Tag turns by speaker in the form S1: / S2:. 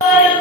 S1: Bye.